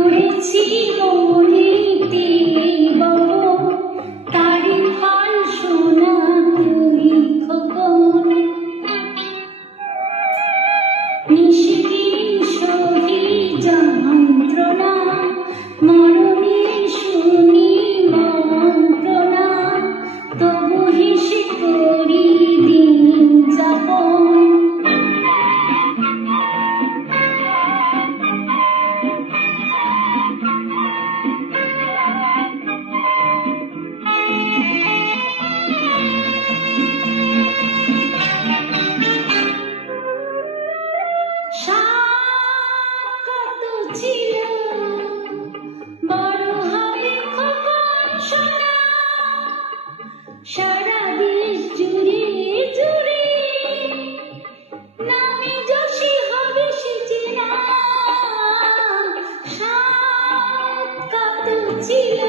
করেছি মরিতে বব, তারি ফল শোনা তুই খোকন। নিশিদিন সহি যন্ত্রণা, মরণে শুনি মন্ত্রণা, তবু হেসে করি দিন যাপন। কত ছিল বড় হবে খোকন সোনা, সারা দেশ জুড়ে জুড়ে নামে যশী হবে সেজে না। কত ছিল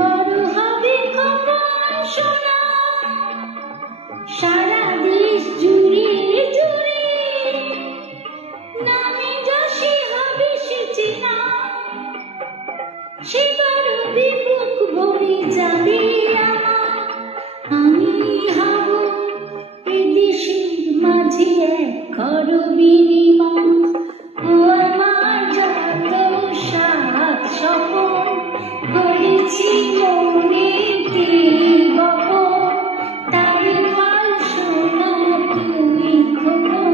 বড় হবে খোকন সোনা, সারা দেশ জুড়ে জুড়ে নামে যশী হবে সেজে না। সে গর্বে বুক ভরে যাবে আমার, আমি হব এদেশের মাঝে এক ঘর বিনিময়। ও আমার যত সাত স্বপন, করেছি মনেতে বপন, তারি ফল শোনা তুই খোকন।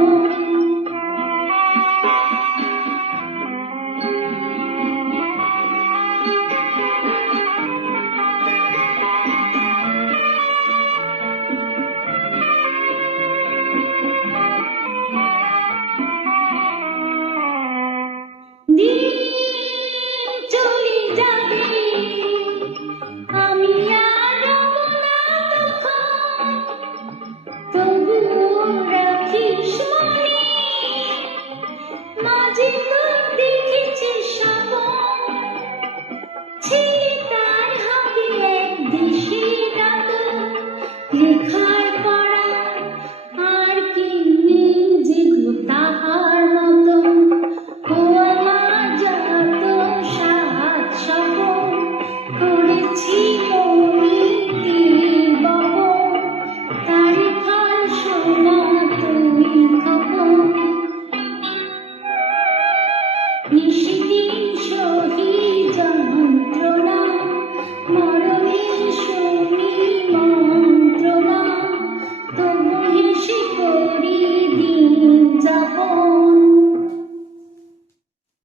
দিন চলে যাবে, আমি আর রব না তখন, তবুও রাখিস মনে মাঝে তোর দেখেছি স্বপন। ছেলে তার হবে এক দেশের আদর, লেখার পড়া আর কি নেই যে গো তাহার মতন। ও আমার যত সাত স্বপন, করেছি মরিতে বপন, তারি ফল শোনা তুই খোকন। নিশিদিন সহি যন্ত্রণা,